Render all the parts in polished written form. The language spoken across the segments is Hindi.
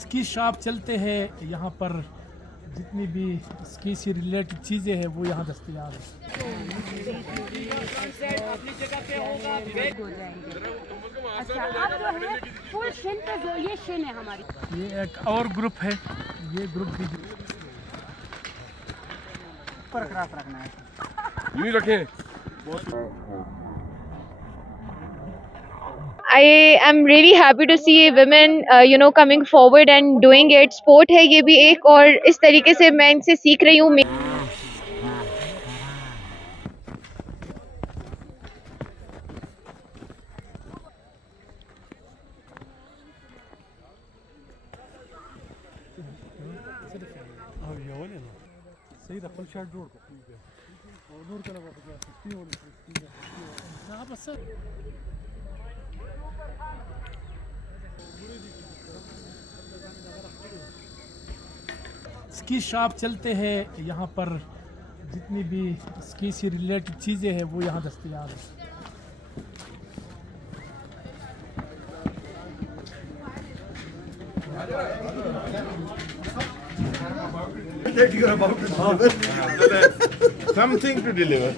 स्की शॉप चलते हैं यहाँ पर, जितनी भी स्की से रिलेटेड चीज़ें हैं वो यहाँ दस्तयाब है। अच्छा, आप जो है फुल शिन पे जो ये शिन है हमारी। ये एक और ग्रुप है, ये ग्रुप भी पर खराब रखना है। यूं रखें। I am really happy to see women, coming forward and doing it. Sport है ये भी एक, और इस तरीके से मैं इनसे सीख रही हूँ। स्की शॉप चलते हैं यहाँ पर, जितनी भी स्की से रिलेटेड चीज़ें हैं वो यहाँ दस्तयाब है। Something to deliver.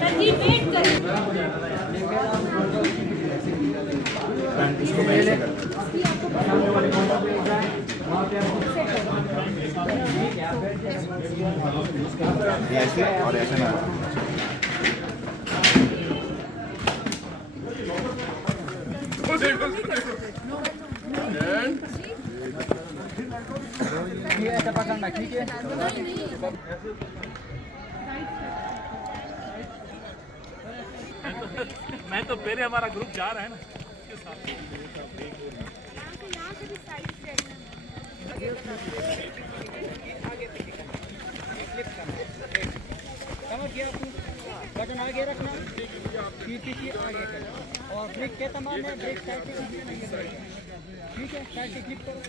Sanjeev wait करें। ऐसे और ऐसे ना। ये ऐसा पकड़ना, ठीक है? मैं तो पहले हमारा ग्रुप जा रहा है ना। बटन आगे रखना, पीछे आगे करना, और ब्रेक के तमाम है, ब्रेक साइड से ठीक है, साइड से क्लिक करो।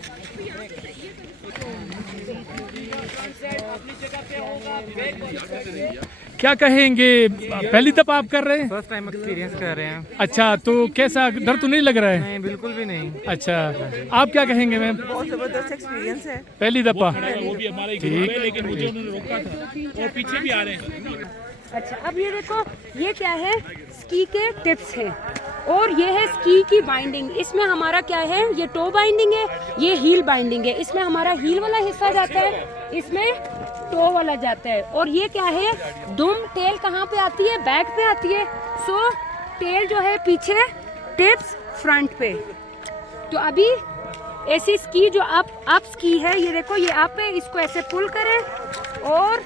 क्या कहेंगे, पहली दफा आप कर रहे हैं? फर्स्ट टाइम एक्सपीरियंस कर रहे हैं। अच्छा, तो कैसा, डर तो नहीं लग रहा है? नहीं, बिल्कुल भी नहीं। अच्छा, आप क्या कहेंगे मैम? बहुत जबरदस्त एक्सपीरियंस है। पहली दफा? वो भी हमारा ही ग्रुप है, लेकिन मुझे उन्होंने रोका था और पीछे भी आ रहे हैं। अच्छा, अब ये देखो, ये क्या है, स्की के टिप्स हैं, और ये है स्की की बाइंडिंग। इसमें हमारा क्या है, ये टो बाइंडिंग है, ये हील बाइंडिंग है। इसमें हमारा हील वाला हिस्सा जाता है, इसमें टो वाला जाता है। और ये क्या है, दुम टेल कहाँ पे आती है, बैक पे आती है। सो टेल जो है पीछे, टिप्स फ्रंट पे। तो अभी ऐसी स्की जो अप स्की है, ये देखो, ये अप है, इसको ऐसे पुल करें और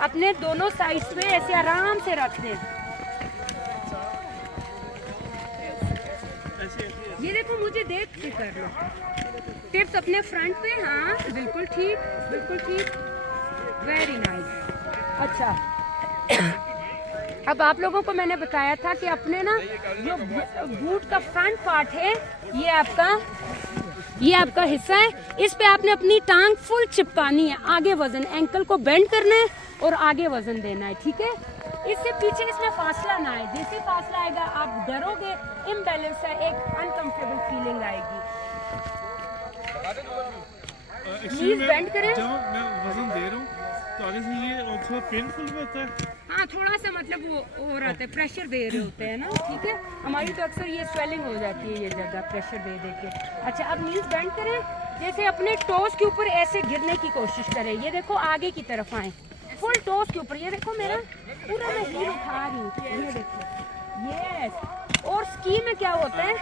अपने दोनों साइड्स में ऐसे आराम से रख दें। ये देखो, मुझे देख के कर लो। टिप्स अपने फ्रंट पे, हाँ बिल्कुल ठीक, बिल्कुल ठीक, वेरी नाइस। अच्छा, अब आप लोगों को मैंने बताया था कि अपने ना जो बूट का फ्रंट पार्ट है, ये आपका हिस्सा है। इस पे आपने अपनी टांग फुल चिपकानी है, आगे वजन, एंकल को बेंड करना है और आगे वजन देना है, ठीक है? इससे पीछे इसमें फासला ना आए। जैसे फासला आएगा आप डरोगे, इम्बैलेंस है, एक अनकंफर्टेबल फीलिंग आएगी। नीज बेंड करें। जब मैं वजन दे रहा हूँ तो आगे से ये थोड़ा पेनफुल भी होता है। हाँ, थोड़ा सा मतलब वो हो रहा है, प्रेशर दे रहे होते हैं ना, ठीक है? हमारी तो अक्सर ये स्वेलिंग हो जाती है ये जगह, प्रेशर दे के। अच्छा, अब नीज बेंड करें, जैसे अपने टोस के ऊपर ऐसे गिरने की कोशिश करें। ये देखो, आगे की तरफ आए, फुल टोस के ऊपर। ये देखो, मेरा पूरा मैं हील उठा रही हूँ, ये देखो, यस। और स्की में क्या होता है,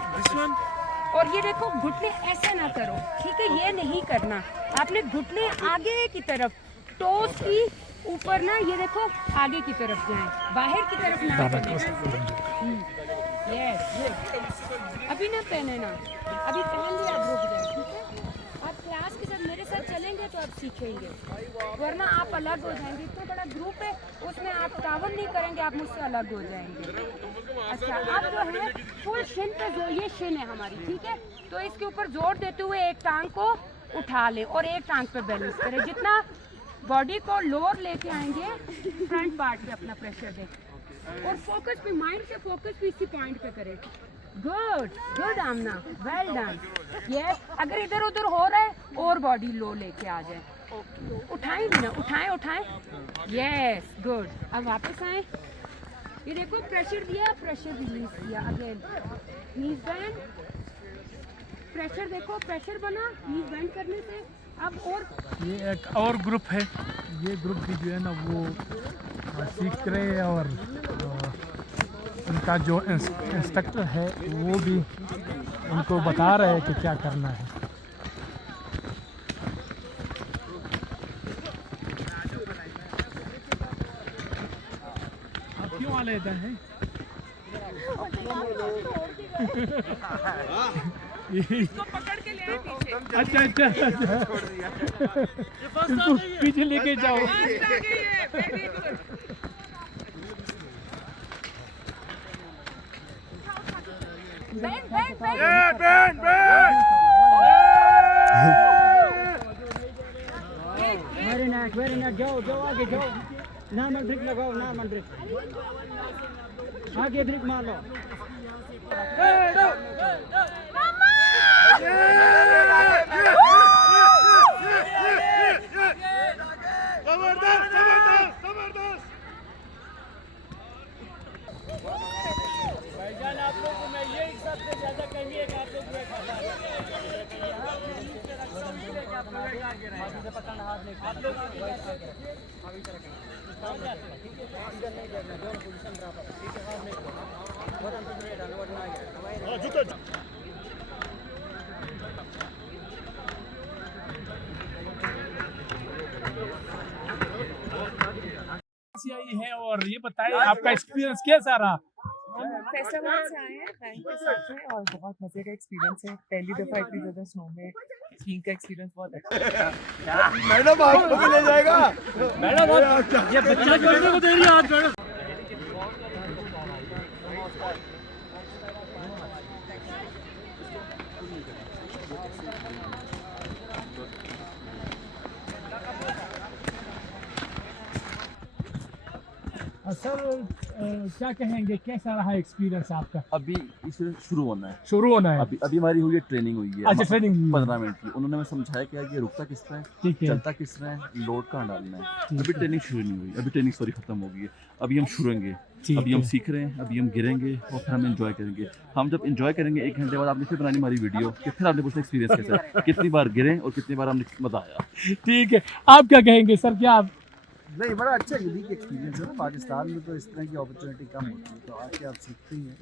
और ये देखो, घुटने ऐसे ना करो, ठीक है? ये नहीं करना, आपने घुटने आगे की तरफ, टोस की ऊपर ना, ये देखो, आगे की तरफ जाएं, बाहर की तरफ ना जाएं। यस, अभी ना पहने ना, अभी पहन लिया, आप रुक जाए, ठीक है? आप क्लास के साथ मेरे साथ चलेंगे तो आप सीखेंगे, वरना आप अलग हो जाएंगे। इतना बड़ा ग्रुप है, उसमें आप तावन नहीं करेंगे, आप मुझसे अलग हो जाएंगे। अच्छा, अब जो है फुल शिन पे जो ये शिन है हमारी, ठीक है? तो इसके ऊपर जोर देते हुए एक टांग को उठा लें और एक टांग पे बैलेंस करें। जितना बॉडी को लोअर लेके आएंगे, फ्रंट पार्ट पे अपना प्रेशर दें। और फोकस भी, माइंड से फोकस भी इसी पॉइंट पे करें। गुड गुड आमना, वेल डन। यस, अगर इधर उधर हो रहा है और बॉडी लो लेके आ जाए। उठाएं भी ना, उठाएं उठाएं। Yes good. अब वापस आए, ये देखो प्रेशर दिया, प्रेशर रिलीज किया। अगेन नीज बैंड, प्रेशर देखो, प्रेशर बना नीज बैंड करने से। अब और ये एक और ग्रुप है, ये ग्रुप भी जो है ना वो सीख रहे हैं और उनका जो इंस्ट्रक्टर है वो भी उनको बता रहे हैं कि क्या करना है। आप क्यों आ लेते हैं? इसको पकड़ के ले आए पीछे। अच्छा अच्छा अच्छा, इनको पीछे लेके जाओ। Very good. Band band band very nice, जाओ जाओ आगे जाओ। नॉर्मल ब्रेक लगाओ, नॉर्मल ब्रेक, आगे ब्रेक मार लो। भाईजान आप लोग को मैं ये सबसे ज्यादा कहिए कि आप लोग आई है। और ये बताइए आपका एक्सपीरियंस कैसा रहा? फेस्टिवल से आए हैं फ्रेंड के साथ में और बहुत मजे का एक्सपीरियंस है। पहली दफा इतनी ज्यादा स्नो में स्कीइंग का एक्सपीरियंस बहुत अच्छा है। मैडम आपको भी ले जाएगा। मैडम ये बच्चा जोड़ने को दे रही है हाथ मैडम। सर क्या कहेंगे, कैसा रहा एक्सपीरियंस आपका? अभी इसे शुरू होना है, शुरू होना है। अभी हमारी हुई है, ट्रेनिंग हुई है। अच्छा, ट्रेनिंग 15 मिनट की। उन्होंने हमें समझाया कि ये रुकता किस तरह है, ठीक है, चलता किस तरह है, लोड कहाँ डालना है। अभी ट्रेनिंग शुरू नहीं हुई, अभी ट्रेनिंग सॉरी खत्म हो गई है। अभी हम शुरू होंगे, अभी हम सीख रहे हैं, अभी हम गिरेंगे और फिर हम एंजॉय करेंगे। हम जब एंजॉय करेंगे 1 घंटे बाद आपने फिर बनानी हमारी वीडियो कि फिर आपने पूछना एक्सपीरियंस कैसा है, कितनी बार गिरे और कितनी बार हमने मजा आया। ठीक है, आप क्या कहेंगे सर? क्या आप नहीं, बड़ा अच्छा यूनिक एक्सपीरियंस है ना। पाकिस्तान में तो इस तरह की अपॉर्चुनिटी कम होती है, तो आके आप सीखते ही हैं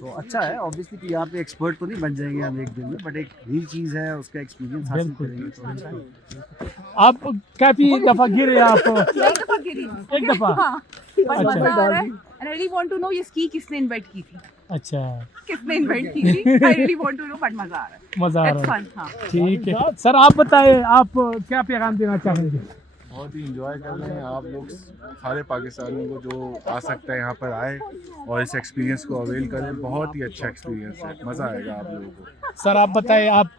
तो अच्छा है। ऑब्वियसली कि यहाँ पे एक्सपर्ट तो नहीं बन जाएंगे हम एक दिन में, बट एक नई चीज़ है, उसका एक्सपीरियंस हासिल करेंगे तो अच्छा है। आप काफी दफा गिरे आप? एक दफा गिरी, एक दफा। हाँ, बस अच्छा। मजा आ रहा है। And I really want to know ये स्की किसने इन्वेंट की थी, अच्छा, किसने इन्वेंट की थी। I really want to know, but मजा आ रहा है, मजा आ It's रहा है। fun, हाँ। ठीक है सर, आप बताएं आप क्या पैगाम देना चाहेंगे? बहुत ही इंजॉय कर रहे हैं आप लोग। सारे पाकिस्तानियों को जो आ सकता है यहाँ पर आए और इस एक्सपीरियंस को अवेल करें। बहुत ही अच्छा एक्सपीरियंस है, मज़ा आएगा आप लोगों को। सर आप बताएं, आप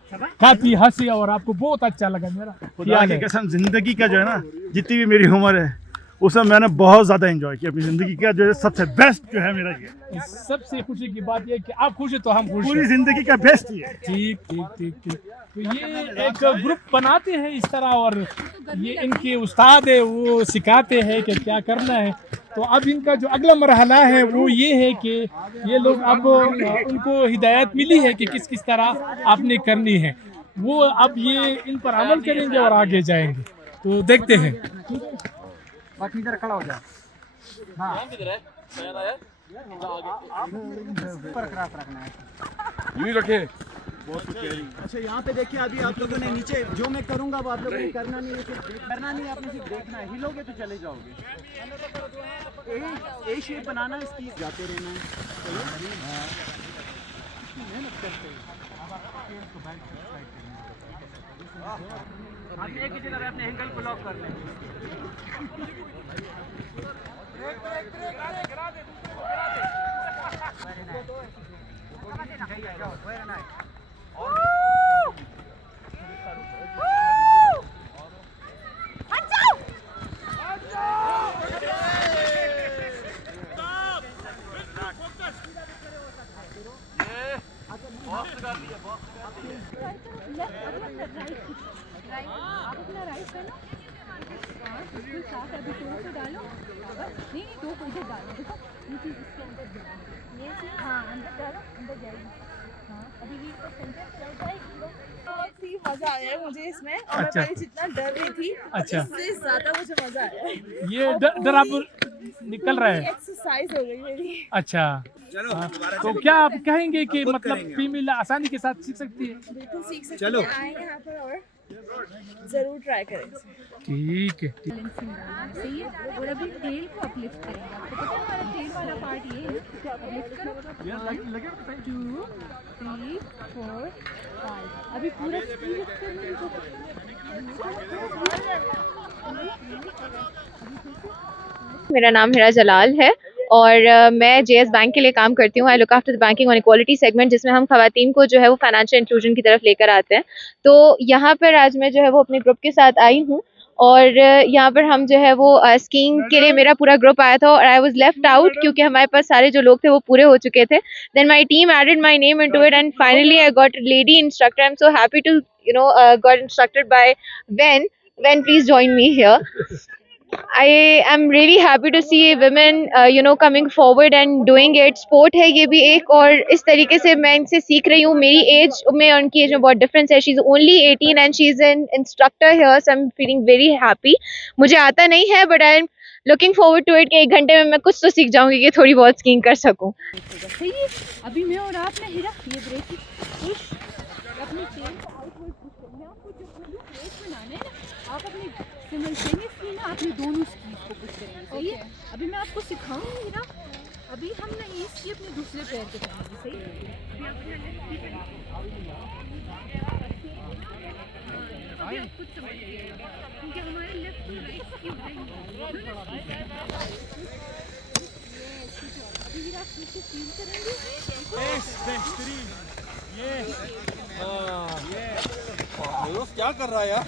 काफी हंसी और आपको बहुत अच्छा लगा। मेरा खुदा की कसम जिंदगी का जो है ना, जितनी भी मेरी उम्र है उसमें मैंने बहुत ज़्यादा एंजॉय किया। अपनी ज़िंदगी का जो है सबसे बेस्ट जो है मेरा ये। सबसे खुशी की बात ये है कि आप खुश हैं तो हम खुश पूरी हैं। ज़िंदगी का बेस्ट ही है। ठीक ठीक ठीक ठीक। तो ये एक ग्रुप बनाते हैं इस तरह और ये इनके उस्ताद है, वो सिखाते हैं कि क्या करना है। तो अब इनका जो अगला मरहला है वो ये है कि ये लोग अब उनको हिदायत मिली है कि किस किस तरह आपने करनी है, वो अब ये इन पर अमल करेंगे और आगे जाएंगे। तो देखते हैं। बाकी इधर खड़ा हो जा। हाँ, बरकरार रखना है। यूँ ही रखें। अच्छा, यहाँ पे देखिए, अभी आप लोगों ने नीचे जो मैं करूँगा वो आप लोगों ने करना नहीं है, करना नहीं है, आपने सिर्फ देखना है। हिलोगे तो चले जाओगे। ए शेप बनाना, इसकी जाते रहना है। मेहनत करते हैं। आप एक ही जगह अपने एंगल को लॉक कर लें। साथ अभी थोड़ा सा डालो, नहीं नहीं दो इधर डालो, देखो ये चीज़ इसके अंदर जाएगी, ये चीज़ हाँ अंदर डालो, अंदर जाएगी, हाँ अभी ये तो सेंटर चल जाएगी। बहुत ही मजा आया है मुझे इसमें, और मैं अच्छा। पहले जितना डर रही थी अच्छा। इससे ज्यादा मुझे मजा आया। ये डर अब निकल रहा है। एक्सरसाइज हो गई मेरी। अच्छा हाँ, तो क्या आप कहेंगे कि मतलब फीमेल आसानी के साथ सीख सकती है? बिल्कुल सीख सकते हैं, आए यहाँ पर और जरूर ट्राई करें। ठीक है। सही है, और अभी टेल को अपलिफ्ट करेंगे, आपको पता है हमारा टेल वाला पार्ट ये है, अपलिफ्ट करो 1 2 3 4 5, अभी पूरा स्पीड करने मेरा नाम हिरा जलाल है और मैं जेएस बैंक के लिए काम करती हूँ। I look after the banking on equality segment, जिसमें हम खवातीन को जो है वो फाइनेंशियल इंक्लूजन की तरफ लेकर आते हैं। तो यहाँ पर आज मैं जो है वो अपने ग्रुप के साथ आई हूँ और यहाँ पर हम जो है वो स्कीइंग के लिए मेरा पूरा ग्रुप आया था और आई वाज लेफ्ट आउट क्योंकि हमारे पास सारे जो लोग थे वो पूरे हो चुके थे। Then my team added my name into it and finally I got lady instructor. I am so happy to got instructed by when please join me here. I am really happy to see women coming forward and doing it. Sport है ये भी एक, और इस तरीके से मैं इनसे सीख रही हूँ। मेरी एज में और उनकी एज में बहुत डिफरेंस है। She is only 18 and she is an instructor here, so I'm feeling very happy. मुझे आता नहीं है but I am looking forward to it कि 1 घंटे में मैं कुछ तो सीख जाऊँगी कि थोड़ी बहुत स्कीइंग कर सकूँ। सही है, अभी मैं और आप ना हिरा ये ब्रेक पुश अपनी टेल को आउटवर्ड पुश करना है। आपको जो ब्रेक बनाना है ना, आप अपनी सिमल्टेनियसली ना अपनी दोनों स्कीज को पुश करेंगे। सही है, अभी मैं आपको सिखाऊंगी हिरा, अभी हम ना ये स्की अपने दूसरे पैर पे करेंगे। सही है, अभी आप अपना लेफ्ट की करेंगे, अभी आप खुद समझिए क्योंकि हमारे लेफ्ट और राइट स्की हो जाएंगे। अभी हिरा आप नीचे फील करेंगे, क्या कर रहा है यार?